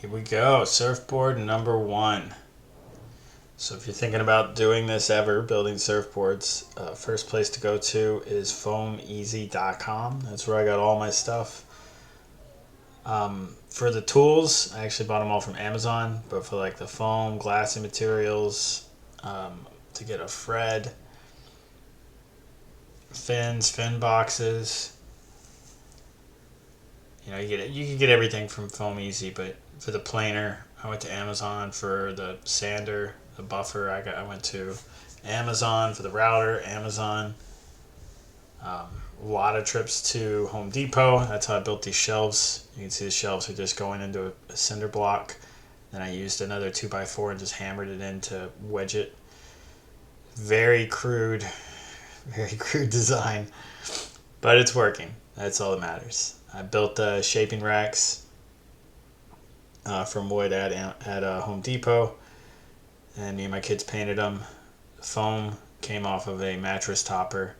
Here we go, surfboard number 1. So if you're thinking about doing this ever, building surfboards, first place to go to is foameasy.com. That's where I got all my stuff. For the tools, I actually bought them all from Amazon, but for like the foam, glassy materials, to get a Fred, fins, fin boxes, you can get everything from Foam Easy, but for the planer, I went to Amazon. For the sander, the buffer, I went to Amazon. For the router, Amazon. A lot of trips to Home Depot. That's how I built these shelves. You can see the shelves are just going into a cinder block. Then I used another 2x4 and just hammered it in to wedge it. Very crude design, but it's working. That's all that matters. I built the shaping racks from wood at Home Depot, and me and my kids painted them. The foam came off of a mattress topper,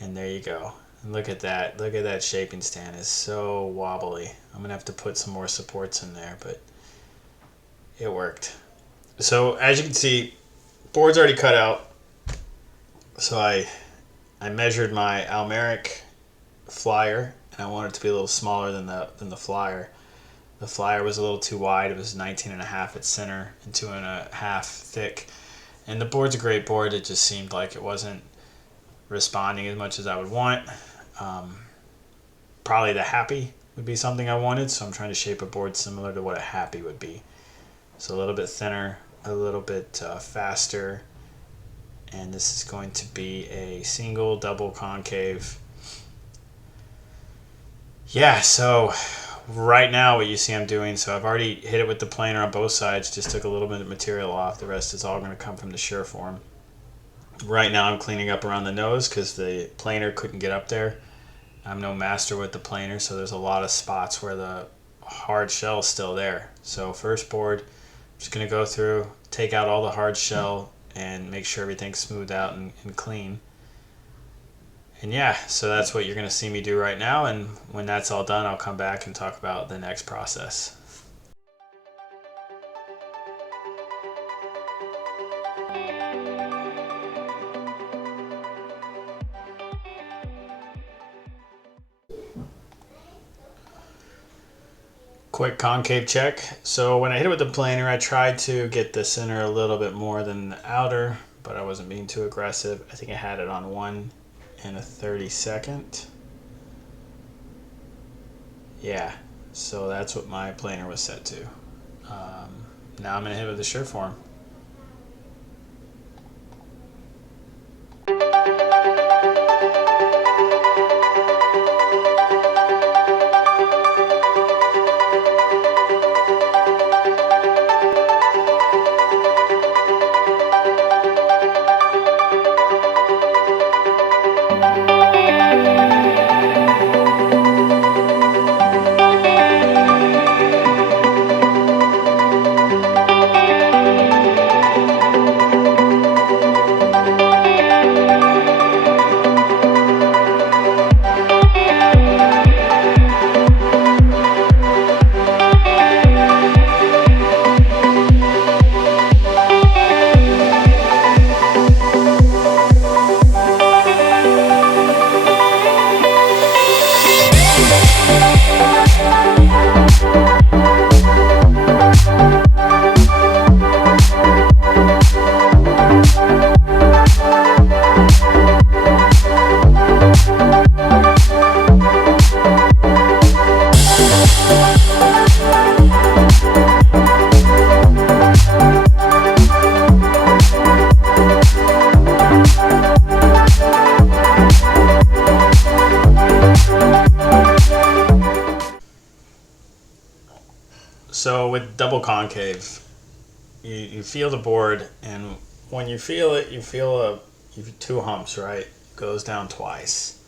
and there you go. And look at that. Look at that shaping stand. It's so wobbly. I'm gonna have to put some more supports in there, but it worked. So as you can see, board's already cut out. So I measured my Almeric flyer, and I wanted it to be a little smaller than the flyer. The flyer was a little too wide. It was 19.5 at center and 2.5 thick. And the board's a great board. It just seemed like it wasn't responding as much as I would want. Probably the Happy would be something I wanted, so I'm trying to shape a board similar to what a Happy would be. So a little bit thinner, a little bit faster, and this is going to be a single double concave. Yeah, so right now what you see I'm doing, so I've already hit it with the planer on both sides, just took a little bit of material off. The rest is all going to come from the Surform. Right now I'm cleaning up around the nose because the planer couldn't get up there. I'm no master with the planer, so there's a lot of spots where the hard shell is still there. So first board, I'm just going to go through, take out all the hard shell, and make sure everything's smoothed out and clean. And yeah, so that's what you're going to see me do right now, and when that's all done, I'll come back and talk about the next process. Quick concave check. So when I hit it with the planer, I tried to get the center a little bit more than the outer, but I wasn't being too aggressive. I think I had it on 1 1/32. Yeah, so that's what my planer was set to. Now I'm going to hit it with the Surform. So with double concave, you feel the board, and when you feel it, you feel two humps, right? It goes down twice.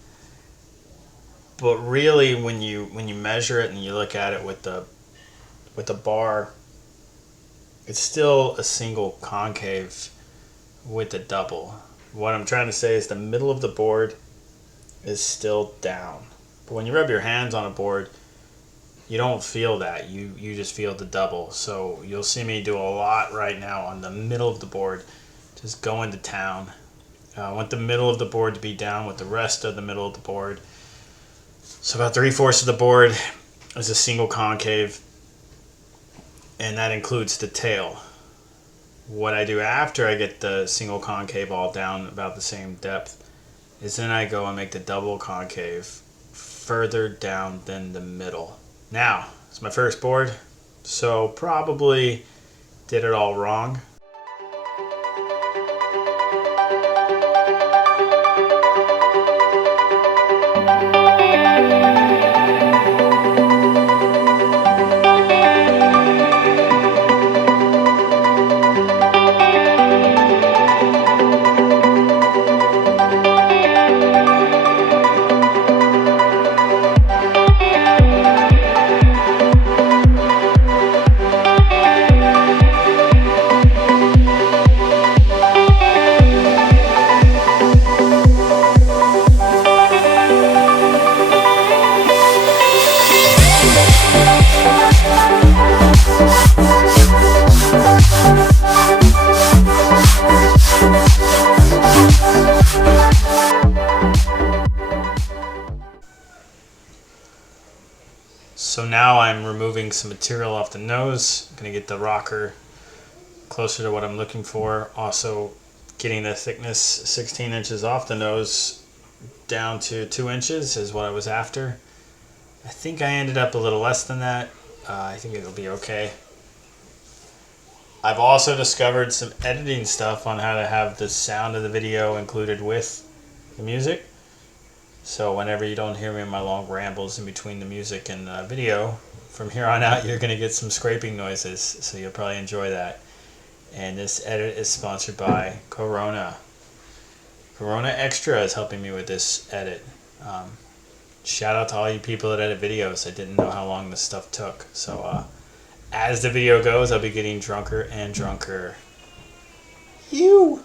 But really, when you measure it and you look at it with the bar, it's still a single concave with the double. What I'm trying to say is the middle of the board is still down. But when you rub your hands on a board, you don't feel that. You just feel the double. So you'll see me do a lot right now on the middle of the board, just going to town. I want the middle of the board to be down with the rest of the middle of the board. So about 3/4 of the board is a single concave, and that includes the tail. What I do after I get the single concave all down about the same depth is then I go and make the double concave further down than the middle. Now, it's my first board, so probably did it all wrong. So now I'm removing some material off the nose. I'm going to get the rocker closer to what I'm looking for. Also getting the thickness 16 inches off the nose down to 2 inches is what I was after. I think I ended up a little less than that. I think it'll be okay. I've also discovered some editing stuff on how to have the sound of the video included with the music. So whenever you don't hear me in my long rambles in between the music and the video, from here on out you're going to get some scraping noises, so you'll probably enjoy that. And this edit is sponsored by Corona. Corona Extra is helping me with this edit. Shout out to all you people that edit videos. I didn't know how long this stuff took. So as the video goes, I'll be getting drunker and drunker. You!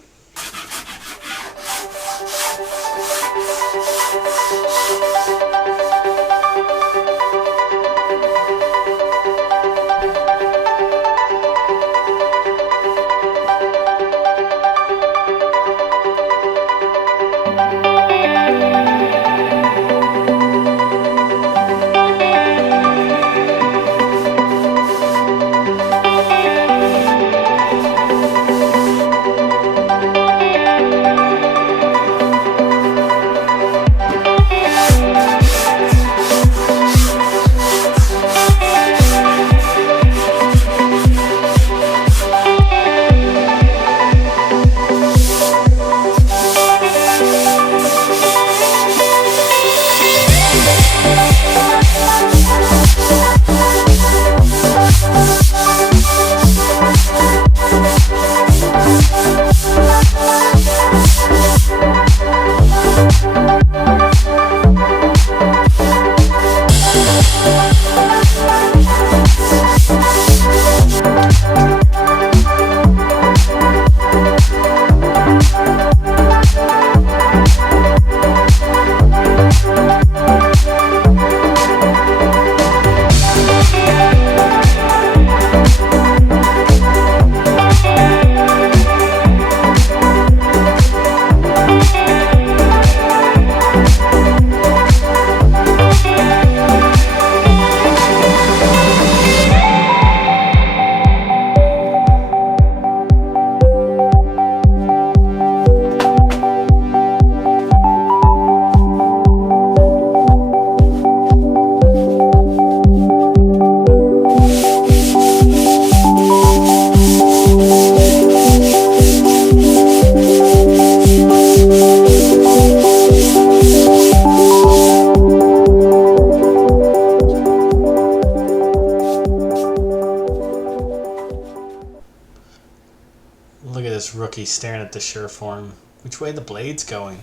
Look at this rookie staring at the Surfform. Which way the blade's going?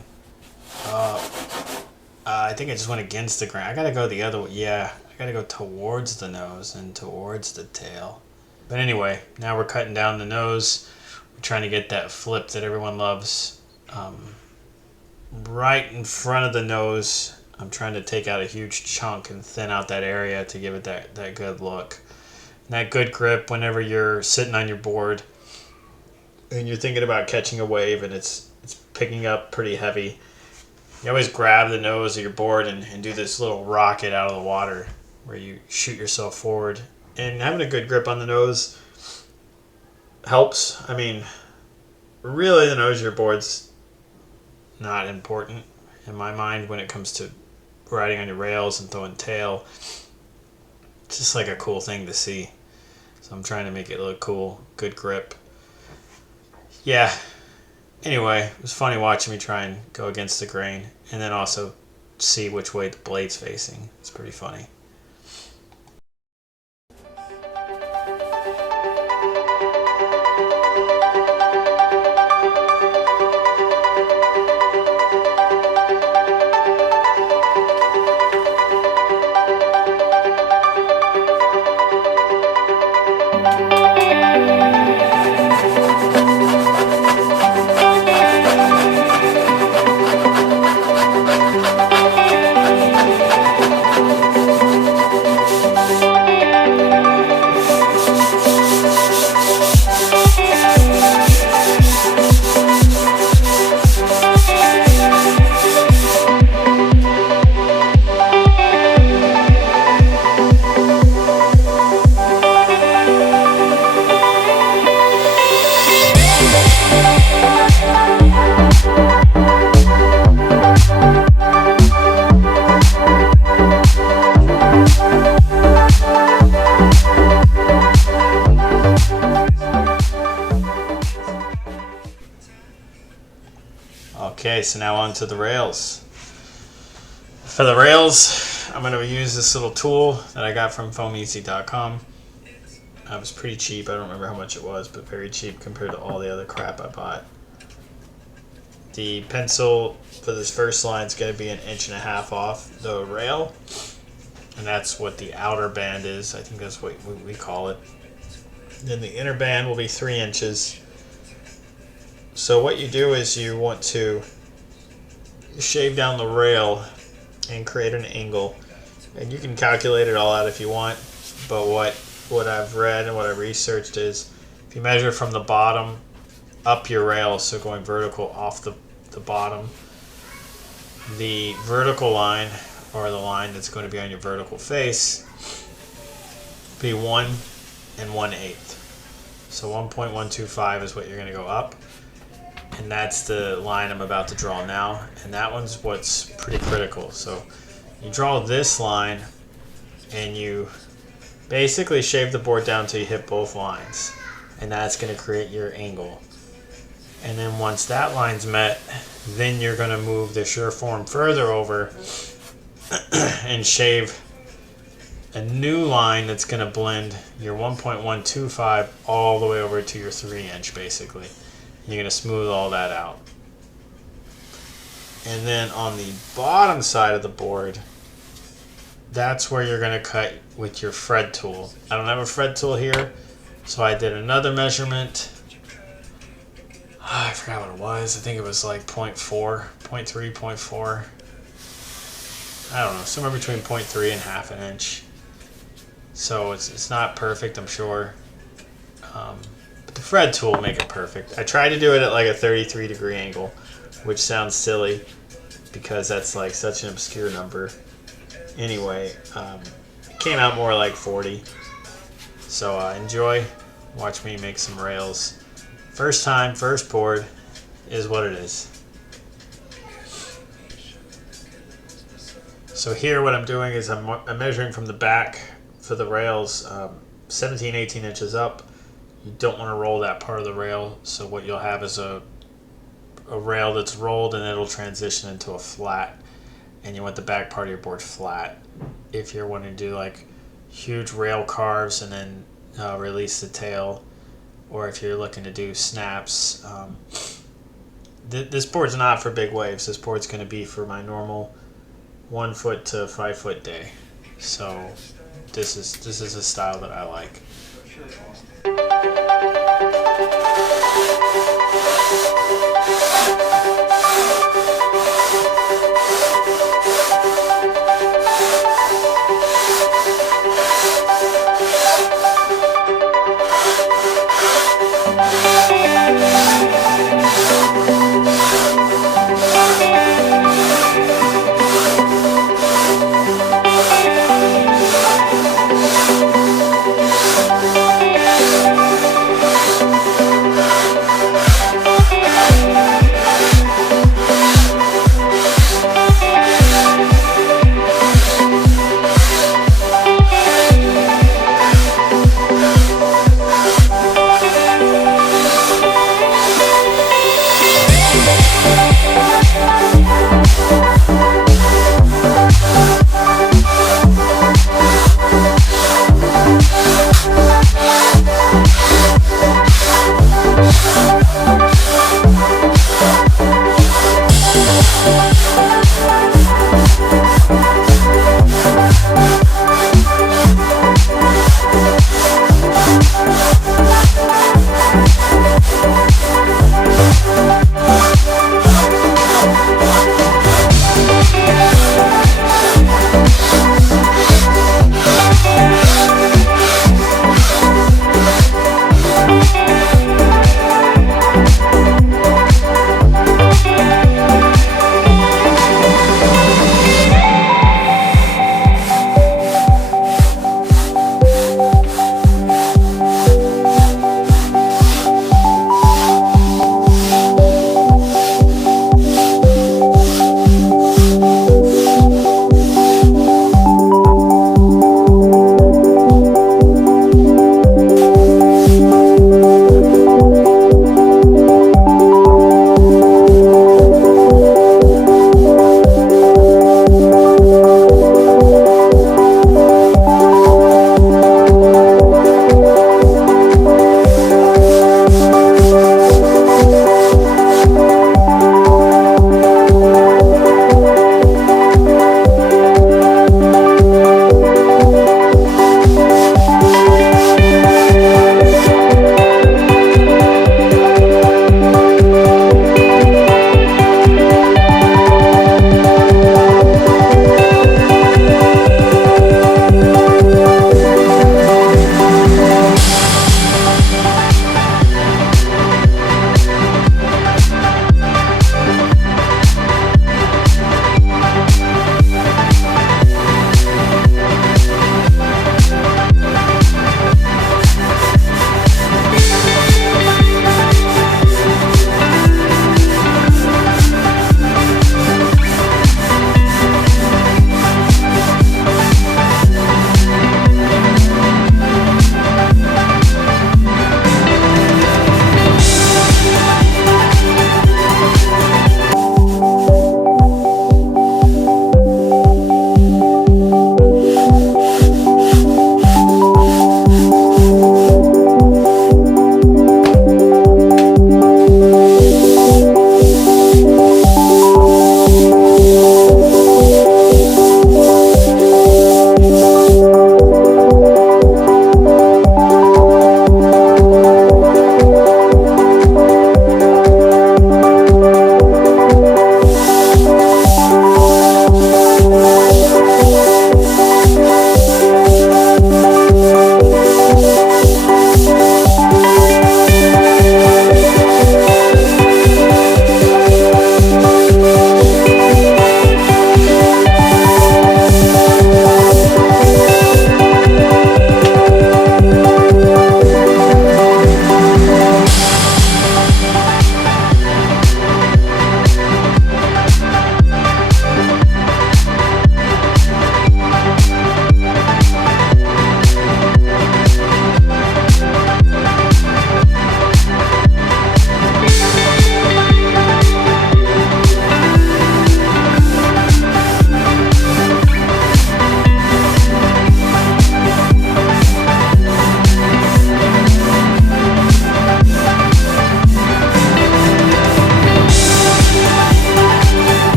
I think I just went against the grain. I gotta go the other way. Yeah, I gotta go towards the nose and towards the tail. But anyway, now we're cutting down the nose. We're trying to get that flip that everyone loves. Right in front of the nose, I'm trying to take out a huge chunk and thin out that area to give it that good look. And that good grip whenever you're sitting on your board and you're thinking about catching a wave and it's picking up pretty heavy. You always grab the nose of your board and do this little rocket out of the water where you shoot yourself forward. And having a good grip on the nose helps. I mean, really the nose of your board's not important in my mind when it comes to riding on your rails and throwing tail. It's just like a cool thing to see. So I'm trying to make it look cool. Good grip. Yeah. Anyway, it was funny watching me try and go against the grain and then also see which way the blade's facing. It's pretty funny. Okay, so now on to the rails. For the rails, I'm going to use this little tool that I got from foameasy.com. It was pretty cheap. I don't remember how much it was, but very cheap compared to all the other crap I bought. The pencil for this first line is going to be 1.5 inches off the rail, and that's what the outer band is. I think that's what we call it. Then the inner band will be 3 inches. So what you do is you want to shave down the rail and create an angle, and you can calculate it all out if you want, but what I've read and what I researched is if you measure from the bottom up your rail, so going vertical off the bottom, the vertical line, or the line that's going to be on your vertical face, be 1 1/8. So 1.125 is what you're going to go up. And that's the line I'm about to draw now. And that one's what's pretty critical. So you draw this line and you basically shave the board down until you hit both lines. And that's going to create your angle. And then once that line's met, then you're going to move the Surform further over and shave a new line that's going to blend your 1.125 all the way over to your 3-inch basically. You're going to smooth all that out. And then on the bottom side of the board, that's where you're going to cut with your Fred tool. I don't have a Fred tool here, so I did another measurement. I forgot what it was. I think it was like 0.4, 0.3, 0.4. I don't know, somewhere between 0.3 and 1/2 inch. So it's not perfect, I'm sure. But the Fred tool will make it perfect. I tried to do it at like a 33-degree angle, which sounds silly because that's like such an obscure number. Anyway, it came out more like 40. So enjoy. Watch me make some rails. First time, first board is what it is. So here what I'm doing is I'm measuring from the back for the rails 17, 18 inches up. You don't want to roll that part of the rail, so what you'll have is a rail that's rolled and it'll transition into a flat, and you want the back part of your board flat. If you're wanting to do like huge rail carves and then release the tail, or if you're looking to do snaps, this board's not for big waves. This board's going to be for my normal 1 foot to 5 foot day. So this is a style that I like.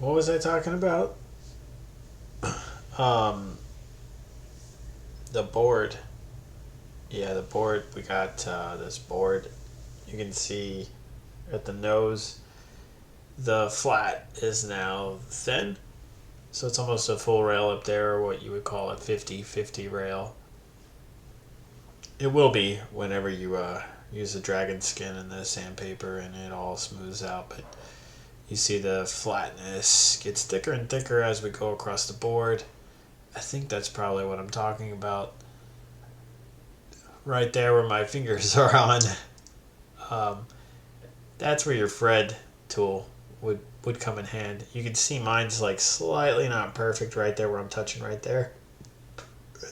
What was I talking about? Um, the board. Yeah, the board. We got this board. You can see at the nose, the flat is now thin. So it's almost a full rail up there, or what you would call a 50-50 rail. It will be whenever you use the dragon skin and the sandpaper and it all smooths out. But you see the flatness gets thicker and thicker as we go across the board. I think that's probably what I'm talking about. Right there where my fingers are on. That's where your Fred tool would come in hand. You can see mine's like slightly not perfect right there where I'm touching right there.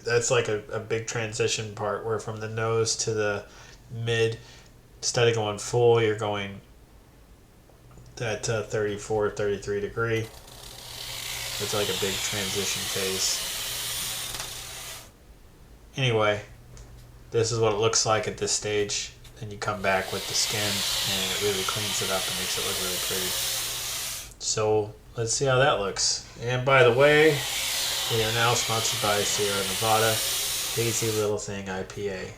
That's like a big transition part where from the nose to the mid, instead of going full, you're going that 34, 33 degree. It's like a big transition phase. Anyway, this is what it looks like at this stage. Then you come back with the skin and it really cleans it up and makes it look really pretty. So let's see how that looks. And by the way, we are now sponsored by Sierra Nevada Hazy Little Thing IPA.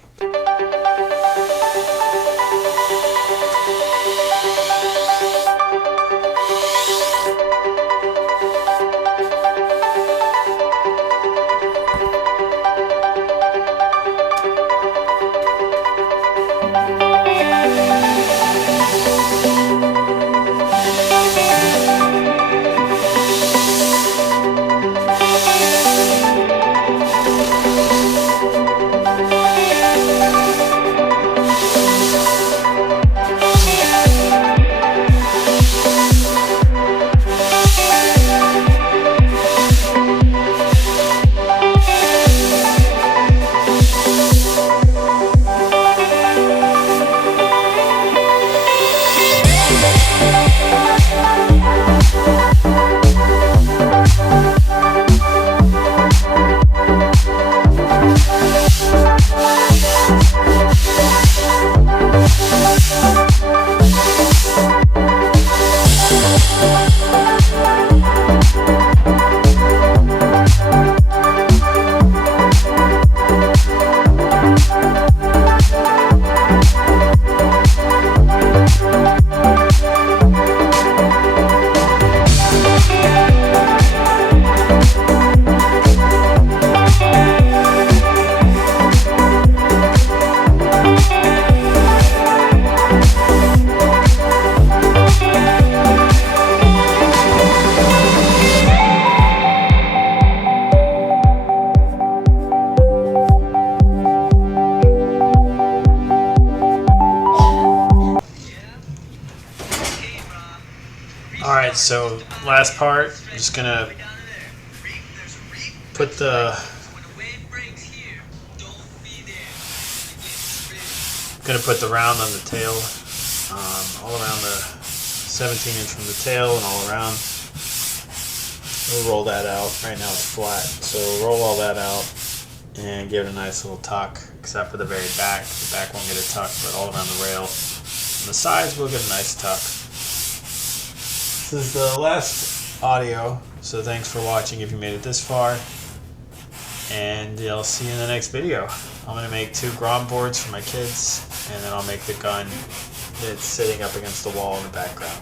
Alright, so last part, I'm just gonna put the round on the tail, all around the 17 inch from the tail and all around. We'll roll that out. Right now it's flat, so roll all that out and give it a nice little tuck, except for the very back. The back won't get a tuck, but all around the rail. On the sides, we'll get a nice tuck. This is the last audio, so thanks for watching if you made it this far, and I'll see you in the next video. I'm going to make 2 Grom boards for my kids, and then I'll make the gun that's sitting up against the wall in the background.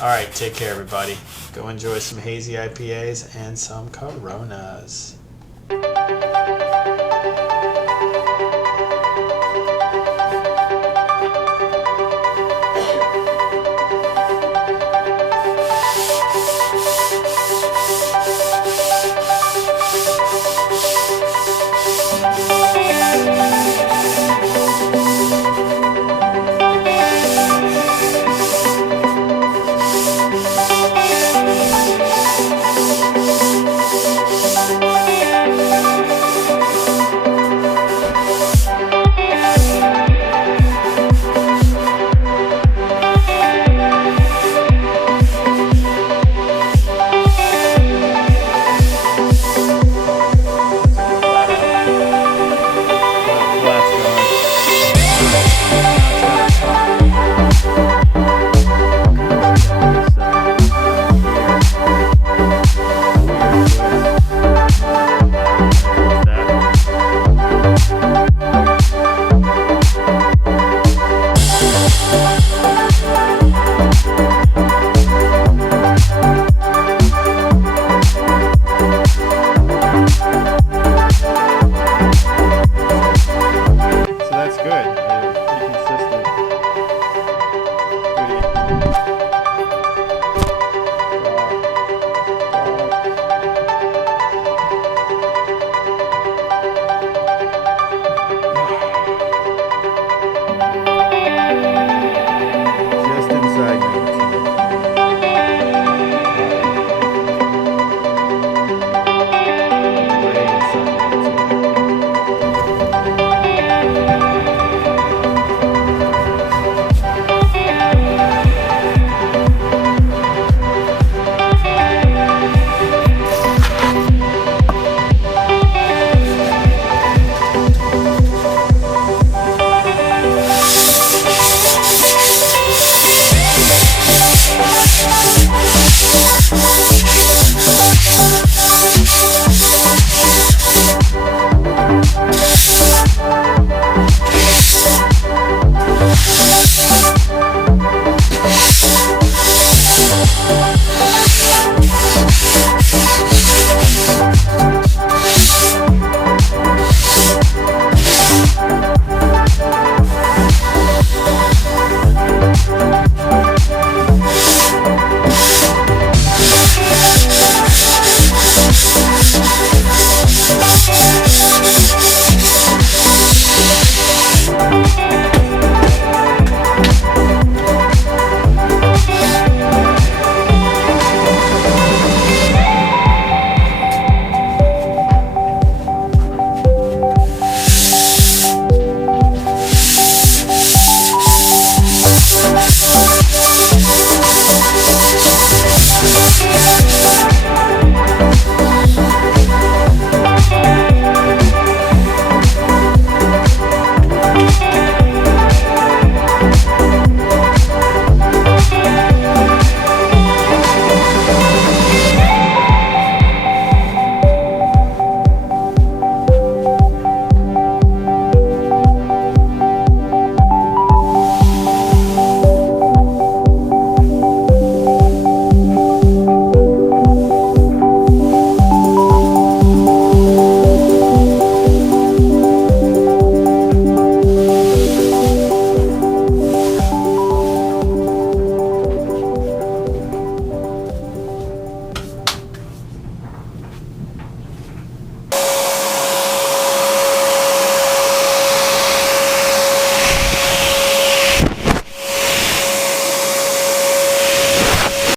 Alright, take care everybody. Go enjoy some hazy IPAs and some Coronas.